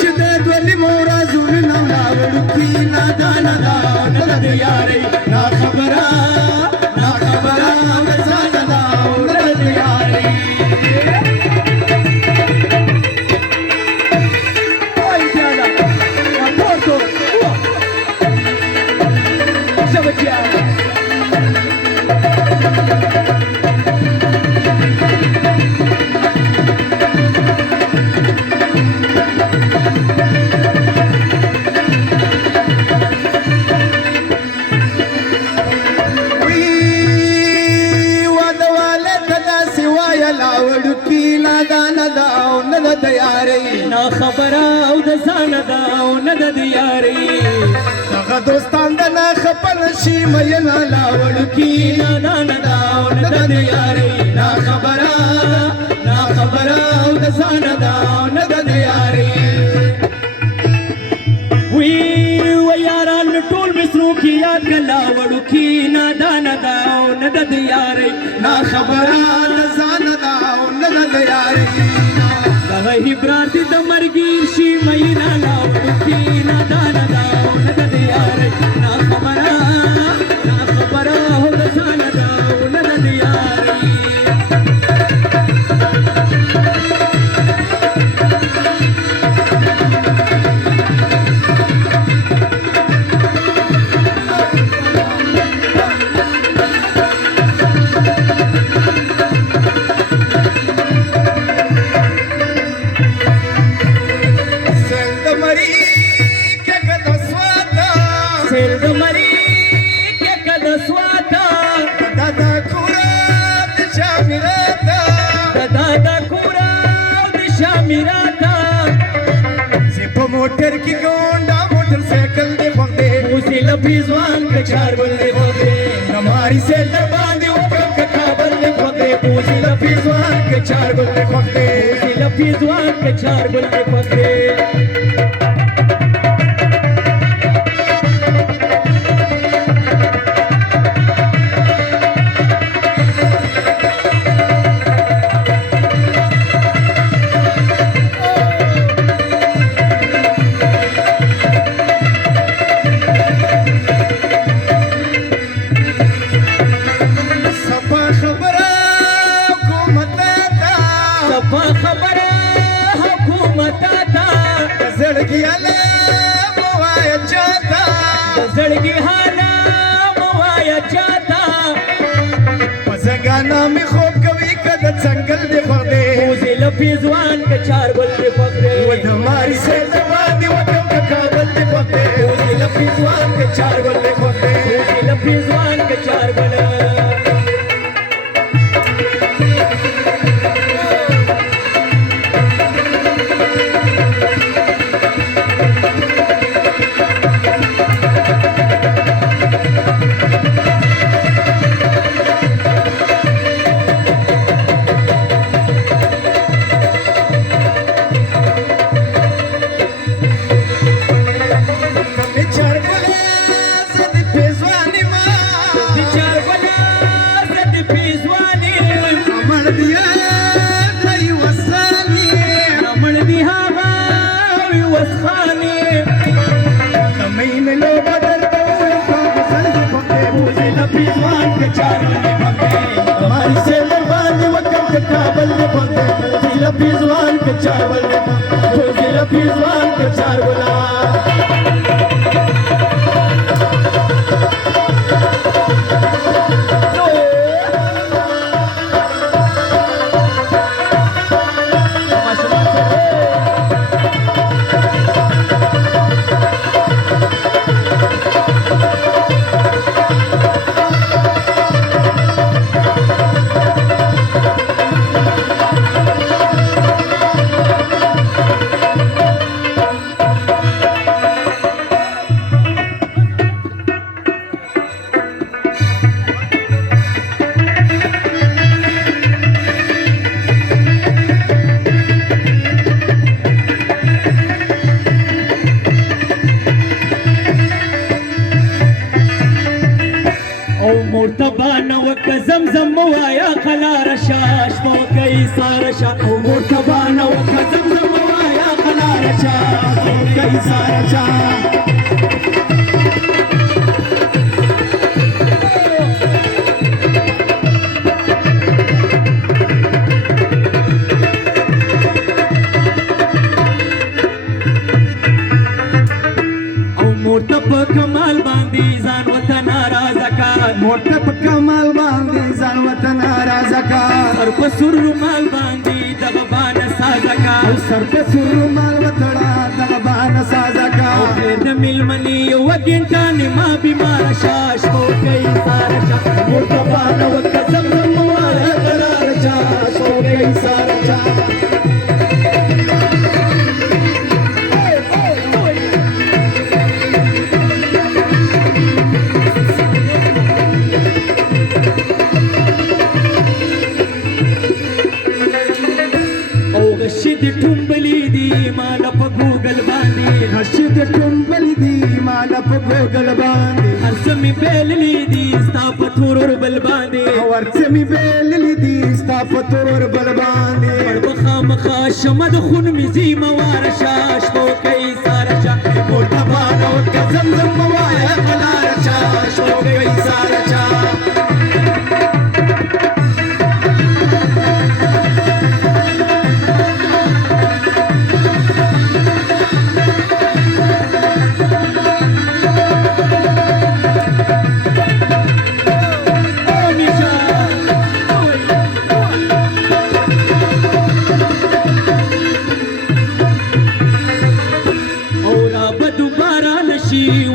چې د دولی مورا زول نو لاوړو کی نادان دا ند یاري نا خبره وسان دا ند یاري ay jala aporto sabia نا خبره او د ځان دا او نه د یاري دغه دوستان د نه خپل شي مې لا لاوړ کی نادان دا او نه د یاري نا خبره او د ځان دا او نه د یاري وی و یاران ټول مصرو کی یاد کلا وړو کی نادان دا او نه د یاري نا خبره د ځان دا او نه د یاري دغه هبرات د مرګي شي مې لا لاوړو کی نادان دا او نه د یاري نا خبره او د ځان دا او نه د یاري मोटर की गोंडा मोटरसाइकिल दे पकड़े उसी लफीजवान के चार बल्ले पकड़े हमारी से बांधे ऊपर का काबल दे पकड़े उसी लफीजवान के चार बल्ले पकड़े उसी लफीजवान के चार बल्ले पकड़े زړګي حالا موایا چاته پسنګانا می خوب کوي کده څنګل دی پخده اوسې لفظوان که چار بل دی پخده و دماري سے زبان دی وکم کا کابل دی پخده اوسې لفظوان که چار بل دی پخده اوسې لفظوان که چار بل लफीजवान के चावल लफीजवान के चावला چا کوي سارا چا مورته په کمال باندې ځان وطن ناراضه کا مورته په کمال باندې ځان وطن ناراضه کا سر په سر رومال باندې دغه بانه سازه کا سر په سر رومال وتړه دغه بانه سازه کا خیر د میلمنې یو ګنټه نیمه بیماره شاش په کوي ساره چا مورته بانه وکه زمزم وایه قرار چا کوي سارا چا غشي دي ټومبلي دي مال په ګوګل باندې غشي دي ټومبلي دي مال په ګوګل باندې هر څه مې بیللي دي ستا په تورور بل باندې هر څه مې بیللي دي ستا په تورور بل باندې پړ به خامخا شمه د خون مې ځیمه واره شاش په کوي ساره چا مورته بانه وکه زمزم وایه قلاره چا کوي سارا چا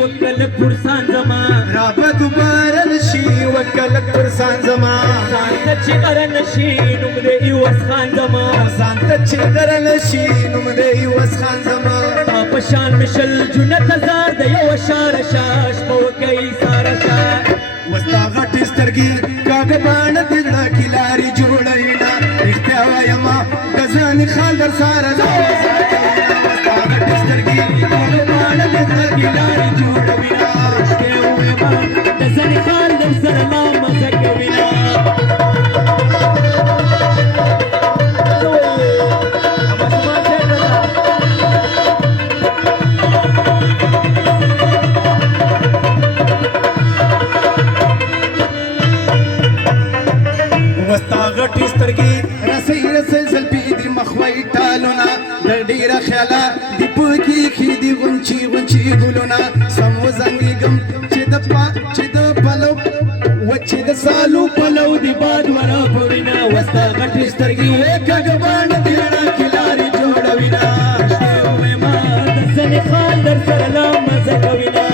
وکلک پرسان زما رابه دوباره نشي وکلک پرسان زما ځان ته چې غره نشي نوم د ایوس خان زما ځان ته چې غره نشي نوم د ایوس خان زما ستا په شان مې شل جنت هزار د یو اشاره شاش په کوي ساره شا وستا غټې سترګې کاږه باڼه د زړه کې لارې جوړوينه رښتیا وایمه که ځانې خال در ساره زه وستا غټې سترګې کاږه باڼه د زړه کې لارې جوړوينه رښتیا وایمه د ځنې خال در سره لا مزه کوینه وستا غټې سترګې رسۍ رسۍ زلفې دي مخوی ټالونه د ډېره خیاله دي پکې ښې دي غونچې غونچې ګلونه سم وزنګېږم چې د پلو وچې د سالو پلو دی باد ورا په وینا وستا غټې سترګې وې کږه باڼه د رڼا کې لارې جوړوينه رښتیا وایمه د ځنې خال در سره لا مزه کوینه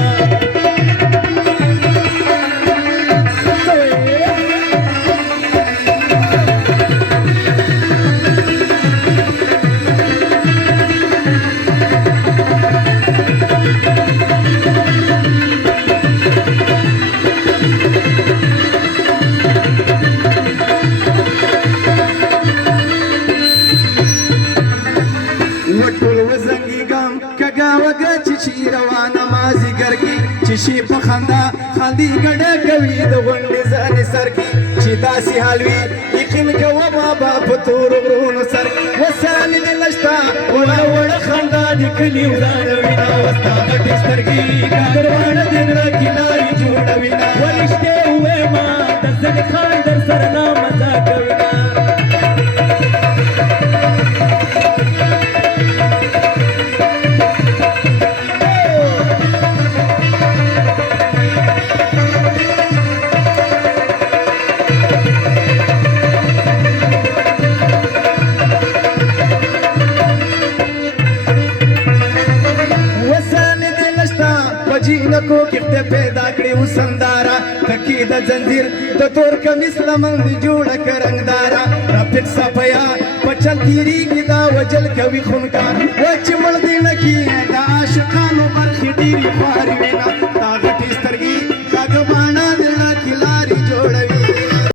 روانه مازیګر کې چې شي په خندا خاندي ګډه کوي د غونډې ځانې سر کې چې داسې حال وي یقین کوه بابا په تورو غرونو سر وسانې دې نشته وړه وړه خندا دې کلي ورانه وینه وستا غټې سترګې ګډوانه دې زړه کې لارې جوړوینه ورشتې وایمه د ځنې خال در سره لا مزه کوینه جینکو کښته پیدا کړې وسنداره تکي د زنجیر د تور کمیس لمن دي جوړه کرنګداره رافیق صفیا پچل تیریږي دا وجل کوي خونکار و چې مړ دې نه کیه د عاشقانو برخې ډېرې خوارې